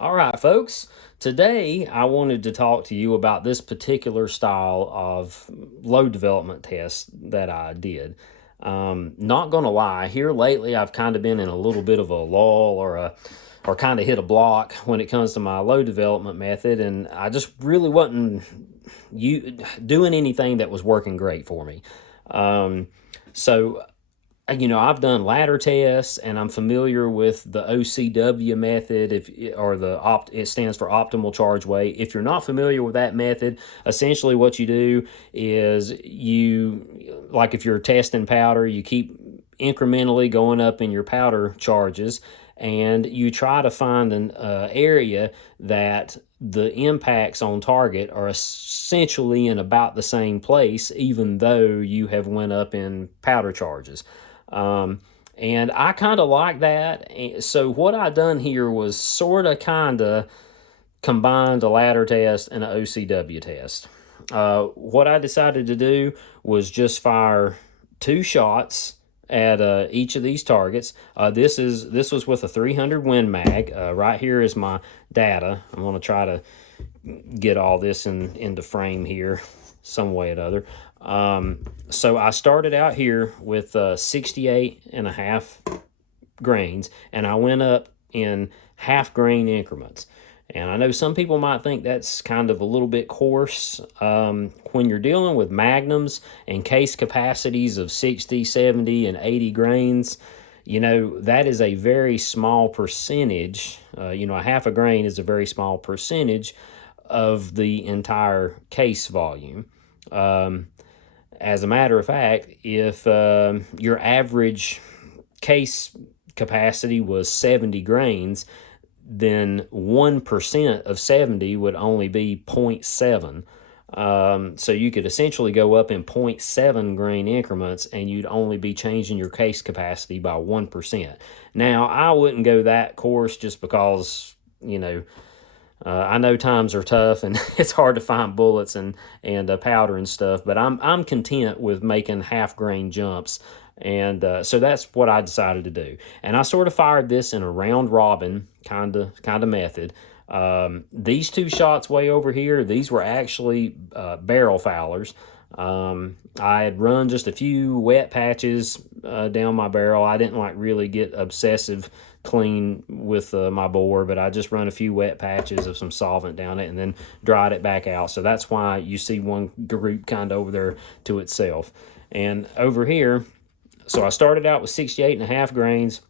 All right, folks. Today I wanted to talk to you about this particular style of load development test that I did. Not gonna lie, here lately I've kind of been in a little bit of a lull or kind of hit a block when it comes to my load development method, and I just really wasn't doing anything that was working great for me. So I've done ladder tests and I'm familiar with the OCW method, it stands for optimal charge weight. If you're not familiar with that method, essentially what you do is like if you're testing powder, you keep incrementally going up in your powder charges, and you try to find an area that the impacts on target are essentially in about the same place, even though you have went up in powder charges. And I kind of like that. So what I done here was sort of kind of combined a ladder test and an OCW test. What I decided to do was just fire two shots at each of these targets. This was with a 300 Win Mag. Right here is my data. I'm going to try to get all this into frame here some way or another. So I started out here with 68 and a half grains, and I went up in half grain increments. And I know some people might think that's kind of a little bit coarse. When you're dealing with magnums and case capacities of 60, 70, and 80 grains, that is a very small percentage. A half a grain is a very small percentage of the entire case volume. As a matter of fact, if your average case capacity was 70 grains, then 1% of 70 would only be 0.7. So you could essentially go up in 0.7 grain increments and you'd only be changing your case capacity by 1%. Now, I wouldn't go that coarse just because, I know times are tough and it's hard to find bullets and powder and stuff, but I'm content with making half grain jumps, and so that's what I decided to do. And I sort of fired this in a round robin kind of method. These two shots way over here, these were actually barrel foulers. I had run just a few wet patches down my barrel. I didn't really get obsessive clean with my bore, but I just run a few wet patches of some solvent down it and then dried it back out. So that's why you see one group kind of over there to itself. And over here, so I started out with 68 and a half grains,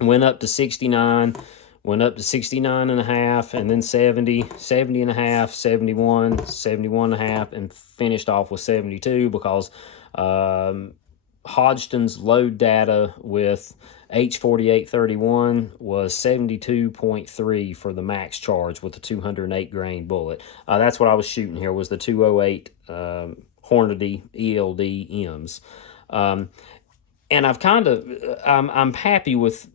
went up to 69, went up to 69 and a half, and then 70, 70 and a half, 71, 71 and a half, and finished off with 72 because Hodgdon's load data with H4831 was 72.3 for the max charge with the 208 grain bullet. That's what I was shooting here, was the 208 Hornady ELD M's. And I'm happy with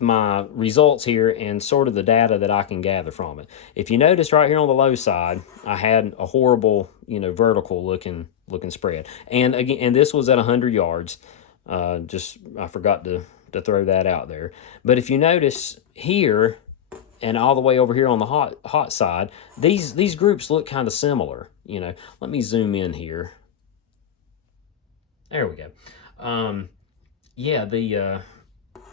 my results here and sort of the data that I can gather from it. If you notice right here on the low side, I had a horrible, vertical looking spread. And again, and this was at 100 yards. I forgot to throw that out there. But if you notice here and all the way over here on the hot side, these groups look kind of similar. Let me zoom in here. There we go.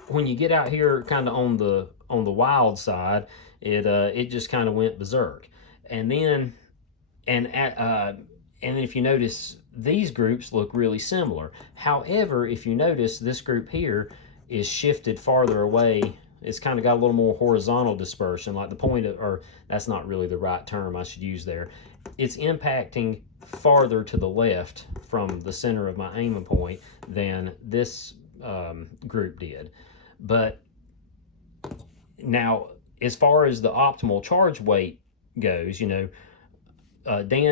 When you get out here kind of on the wild side, it just kind of went berserk. And then if you notice, these groups look really similar. However, if you notice, this group here is shifted farther away. It's kind of got a little more horizontal dispersion, like the point of, or that's not really the right term I should use there. It's impacting farther to the left from the center of my aiming point than this group did. But now, as far as the optimal charge weight goes, Dan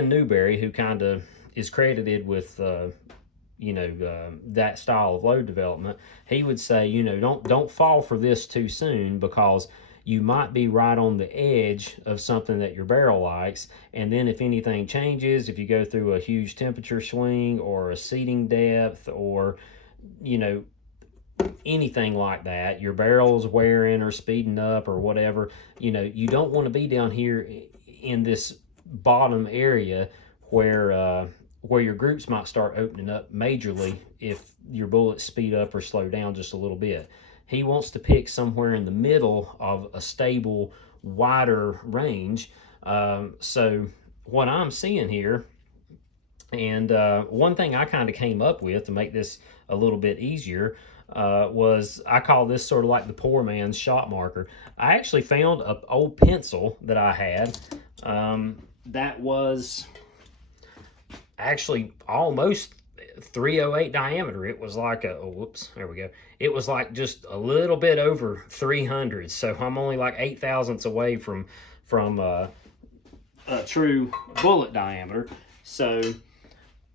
Newberry, who kind of is credited with that style of load development, he would say, don't fall for this too soon, because you might be right on the edge of something that your barrel likes, and then if anything changes, if you go through a huge temperature swing or a seating depth, or anything like that, your barrel's wearing or speeding up or whatever, you don't want to be down here in this bottom area where your groups might start opening up majorly if your bullets speed up or slow down just a little bit. He wants to pick somewhere in the middle of a stable, wider range. So what I'm seeing here, and one thing I kind of came up with to make this a little bit easier was, I call this sort of like the poor man's shot marker. I actually found an old pencil that I had that was actually almost 308 diameter. It was like whoops, there we go. It was like just a little bit over 300. So I'm only like 8 thousandths away from a true bullet diameter. So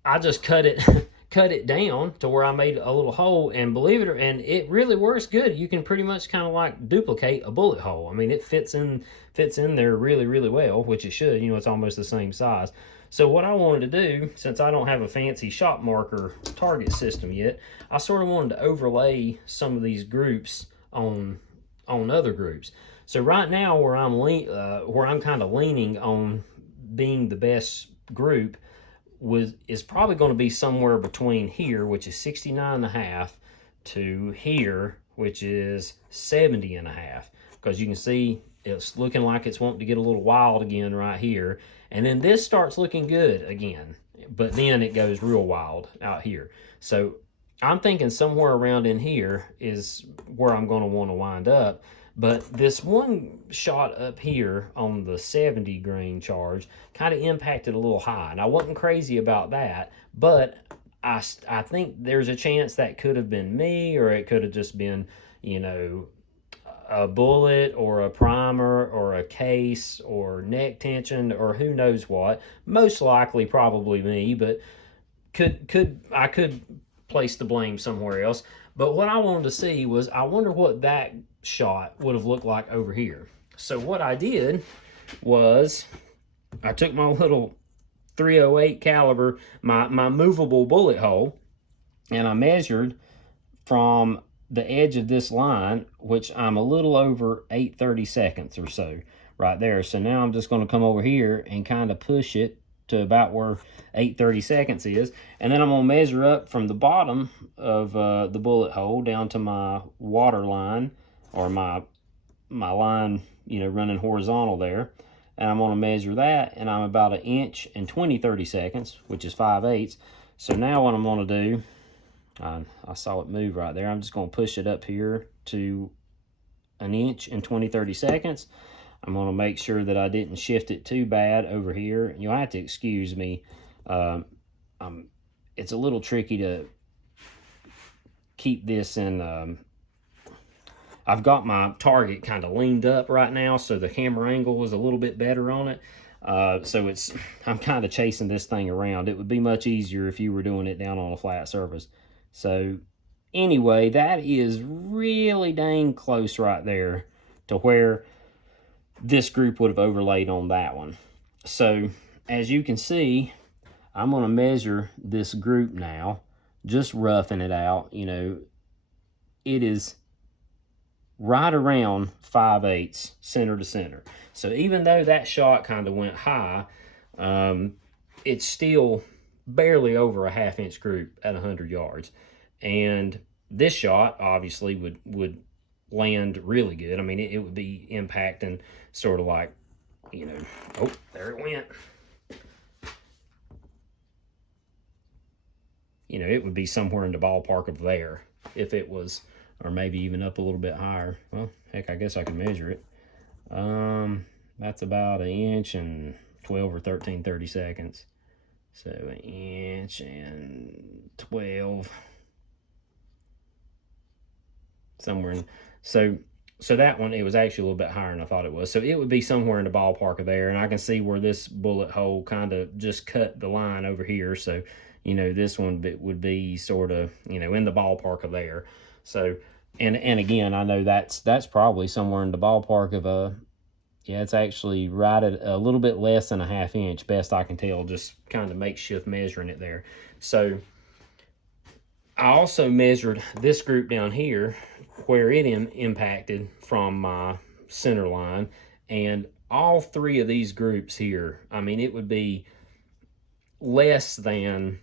I just cut it down to where I made a little hole, and believe it or, and it really works good. You can pretty much kind of like duplicate a bullet hole. I mean, it fits in there really, really well, which it should. It's almost the same size. So what I wanted to do, since I don't have a fancy shot marker target system yet, I sort of wanted to overlay some of these groups on other groups. So right now, where I'm kind of leaning on being the best group is probably going to be somewhere between here, which is 69.5, to here, which is 70.5, because you can see it's looking like it's wanting to get a little wild again right here, and then this starts looking good again, but then it goes real wild out here. So I'm thinking somewhere around in here is where I'm going to want to wind up. But this one shot up here on the 70 grain charge kind of impacted a little high. And I wasn't crazy about that, but I think there's a chance that could have been me, or it could have just been, a bullet or a primer or a case or neck tension or who knows what. Most likely probably me, but I could place the blame somewhere else. But what I wanted to see was, I wonder what that shot would have looked like over here. So what I did was, I took my little 308 caliber, my movable bullet hole, and I measured from the edge of this line, which I'm a little over 8/32 or so right there. So now I'm just going to come over here and kind of push it to about where 8/32 is, and then I'm going to measure up from the bottom of the bullet hole down to my water line, or my line, running horizontal there, and I'm going to measure that, and I'm about 1 inch and 20/32, which is 5/8. So now what I'm going to do, I saw it move right there. I'm just going to push it up here to 1 inch and 20/32. I'm going to make sure that I didn't shift it too bad over here. You'll have to excuse me. It's a little tricky to keep this in. I've got my target kind of leaned up right now, so the camera angle is a little bit better on it. So I'm kind of chasing this thing around. It would be much easier if you were doing it down on a flat surface. So anyway, that is really dang close right there to where this group would have overlaid on that one. So as you can see, I'm going to measure this group now, just roughing it out. It is right around 5/8 center to center. So even though that shot kind of went high, it's still barely over a 1/2 inch group at 100 yards. And this shot obviously would land really good. I mean, it would be impacting sort of like, oh, there it went. It would be somewhere in the ballpark of there if it was, or maybe even up a little bit higher. Well, heck, I guess I can measure it. That's about 1 inch and 12 or 13/32. So 1 inch and 12. Somewhere in, so that one, it was actually a little bit higher than I thought it was. So it would be somewhere in the ballpark of there, and I can see where this bullet hole kind of just cut the line over here. So this one would be sort of in the ballpark of there. So and again, I know that's probably somewhere in the ballpark of yeah, it's actually right at a little bit less than a 1/2 inch, best I can tell, just kind of makeshift measuring it there. So I also measured this group down here where it impacted from my center line, and all three of these groups here, I mean, it would be less than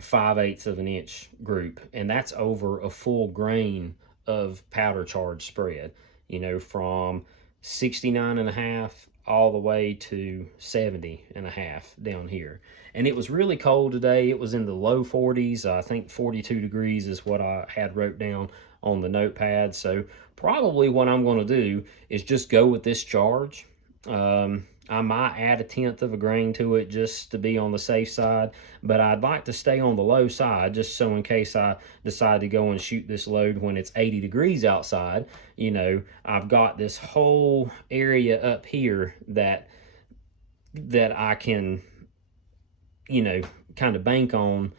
5/8 of an inch group, and that's over a full grain of powder charge spread, you know, from 69.5 all the way to 70.5 down here. And it was really cold today. It was in the low 40s. I think 42 degrees is what I had wrote down on the notepad. So probably what I'm going to do is just go with this charge. I might add 1/10 of a grain to it just to be on the safe side, but I'd like to stay on the low side just so in case I decide to go and shoot this load when it's 80 degrees outside, you know, I've got this whole area up here that I can, you know, kind of bank on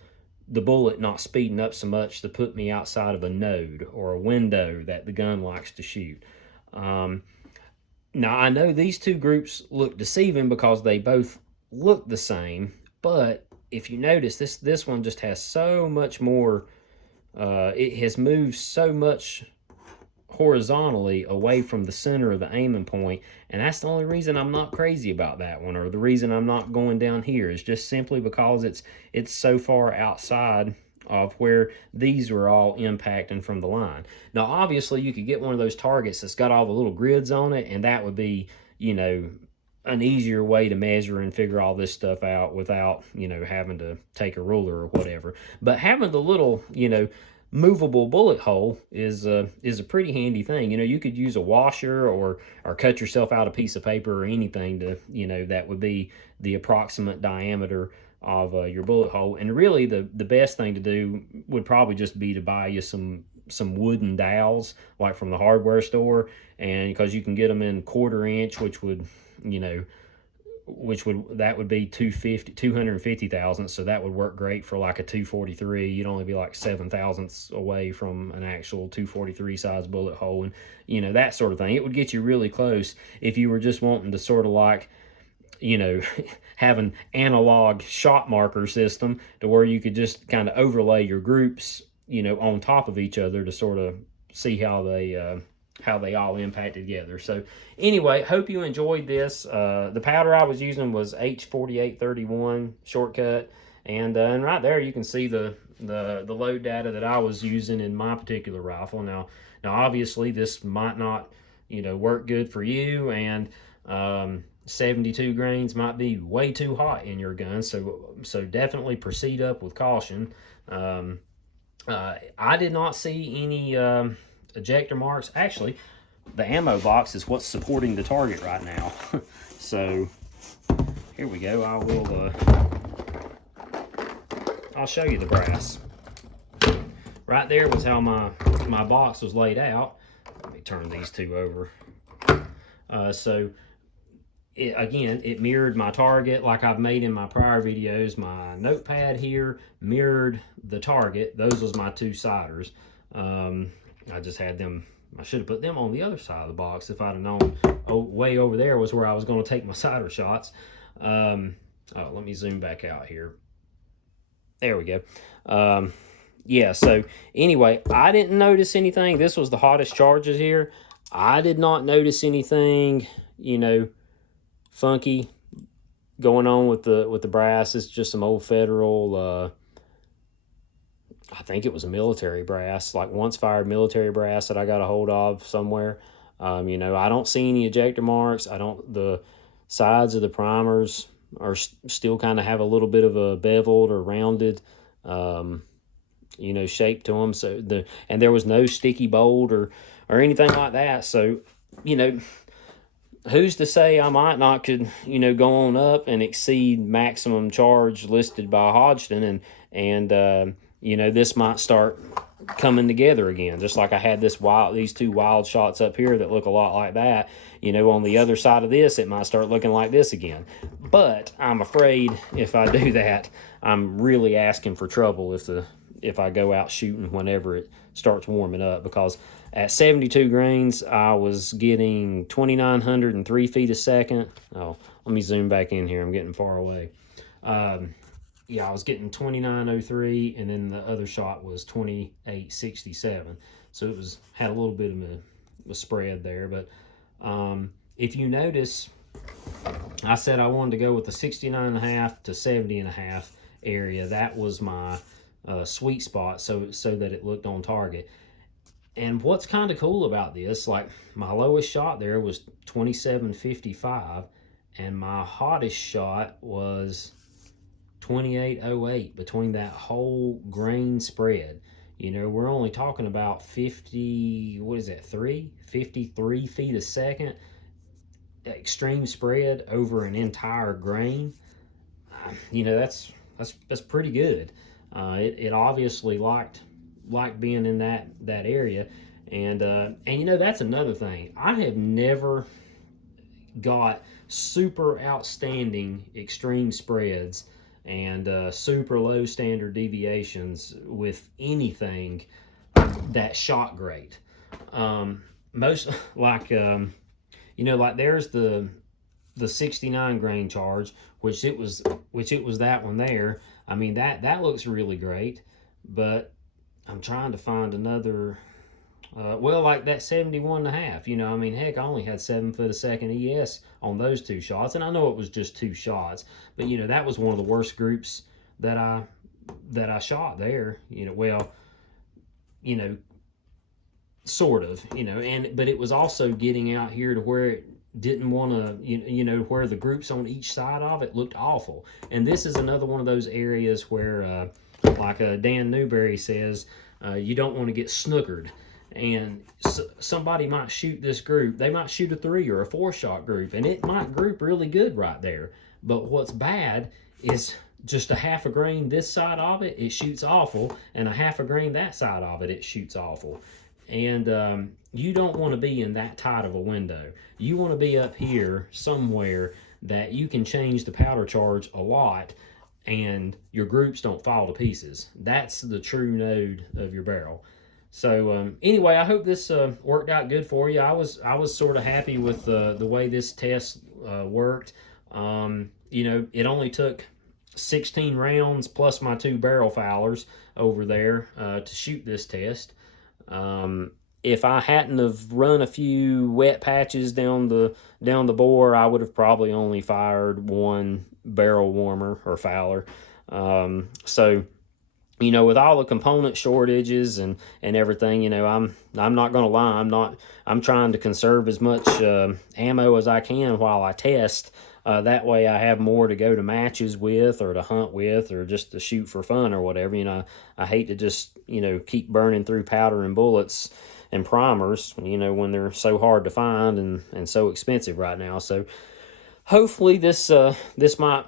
the bullet not speeding up so much to put me outside of a node or a window that the gun likes to shoot. Now, I know these two groups look deceiving because they both look the same, but if you notice, this one just has so much more, it has moved so much horizontally away from the center of the aiming point, and that's the only reason I'm not crazy about that one, or the reason I'm not going down here is just simply because it's so far outside of where these were all impacting from the line. Now, obviously, you could get one of those targets that's got all the little grids on it, and that would be, you know, an easier way to measure and figure all this stuff out without, you know, having to take a ruler or whatever. But having the little, you know, movable bullet hole is a pretty handy thing. You know, you could use a washer or cut yourself out a piece of paper or anything to, you know, that would be the approximate diameter of your bullet hole. And really the best thing to do would probably just be to buy you some wooden dowels like from the hardware store, and because you can get them in 1/4 inch, which would, you know, that would be 250 thousandths, so that would work great for like a 243. You'd only be like 7 thousandths away from an actual 243 size bullet hole, and you know, that sort of thing. It would get you really close if you were just wanting to sort of like, you know, have an analog shot marker system to where you could just kind of overlay your groups, you know, on top of each other to sort of see how they all impact together. So anyway, hope you enjoyed this. The powder I was using was H4831 shortcut, and right there you can see the load data that I was using in my particular rifle. Now obviously this might not, you know, work good for you, and 72 grains might be way too hot in your gun, so definitely proceed up with caution. I did not see any ejector marks. Actually, the ammo box is what's supporting the target right now. So here we go. I'll show you the brass. Right there was how my box was laid out. Let me turn these two over. So it mirrored my target like I've made in my prior videos. My notepad here mirrored the target. Those was my two siders. I just had them, I should have put them on the other side of the box if I'd have known way over there was where I was going to take my sider shots. Let me zoom back out here. There we go. Yeah, so anyway, I didn't notice anything. This was the hottest charges here. I did not notice anything, you know, funky going on with the brass. It's just some old Federal, I think it was a military brass, like once fired military brass that I got a hold of somewhere. You know, I don't see any ejector marks. The sides of the primers are still kind of have a little bit of a beveled or rounded, you know, shape to them. So and there was no sticky bolt or anything like that. So, you know, who's to say I might not could, you know, go on up and exceed maximum charge listed by Hodgson, and you know, this might start coming together again, just like I had these two wild shots up here that look a lot like that. You know, on the other side of this, it might start looking like this again. But I'm afraid if I do that, I'm really asking for trouble if I go out shooting whenever it starts warming up, because at 72 grains, I was getting 2,903 feet a second. Oh, let me zoom back in here. I'm getting far away. yeah, I was getting 29.03, and then the other shot was 28.67. So it was had a little bit of a spread there. But if you notice, I said I wanted to go with the 69.5 to 70.5 area. That was my sweet spot, so that it looked on target. And what's kind of cool about this, like my lowest shot there was 27.55, and my hottest shot was 28.08 between that whole grain spread. You know, we're only talking about 50, what is that, 53 feet a second extreme spread over an entire grain. You know, that's pretty good. It obviously liked being in that area, and you know, that's another thing. I have never got super outstanding extreme spreads and super low standard deviations with anything that shot great. Most like you know, like there's the 69 grain charge, which it was that one there. I mean, that looks really great, but I'm trying to find another. Well, like that 71.5, you know, I mean, heck, I only had 7 foot a second ES on those two shots, and I know it was just two shots, but you know, that was one of the worst groups that I shot there. You know, well, you know, sort of, you know, but it was also getting out here to where it didn't want to, you know, where the groups on each side of it looked awful. And this is another one of those areas where, like Dan Newberry says, you don't want to get snookered. And somebody might shoot this group. They might shoot a 3 or a 4 shot group, and it might group really good right there. But what's bad is just a half a grain this side of it, it shoots awful, and a half a grain that side of it, it shoots awful. And you don't want to be in that tight of a window. You want to be up here somewhere that you can change the powder charge a lot and your groups don't fall to pieces. That's the true node of your barrel. So anyway, I hope this worked out good for you. I was sort of happy with the way this test worked. You know, it only took 16 rounds plus my 2 barrel foulers over there to shoot this test. If I hadn't have run a few wet patches down the bore, I would have probably only fired 1 barrel warmer or fouler. So, you know, with all the component shortages and everything, you know, I'm not gonna lie, I'm trying to conserve as much ammo as I can while I test. That way I have more to go to matches with or to hunt with or just to shoot for fun or whatever. You know, I hate to just, you know, keep burning through powder and bullets and primers, you know, when they're so hard to find and so expensive right now. So hopefully this might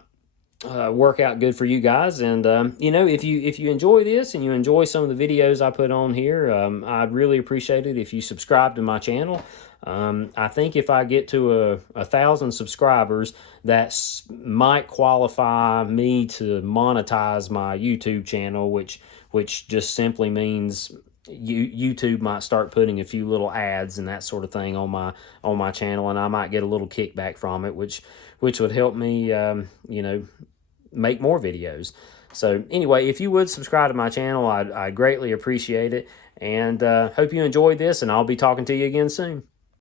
work out good for you guys. And you know, if you enjoy this and you enjoy some of the videos I put on here, I'd really appreciate it if you subscribe to my channel. I think if I get to 1,000 subscribers, that might qualify me to monetize my YouTube channel, which just simply means YouTube might start putting a few little ads and that sort of thing on my channel, and I might get a little kickback from it, which would help me, you know, make more videos. So anyway, if you would subscribe to my channel, I'd greatly appreciate it, and hope you enjoyed this, and I'll be talking to you again soon.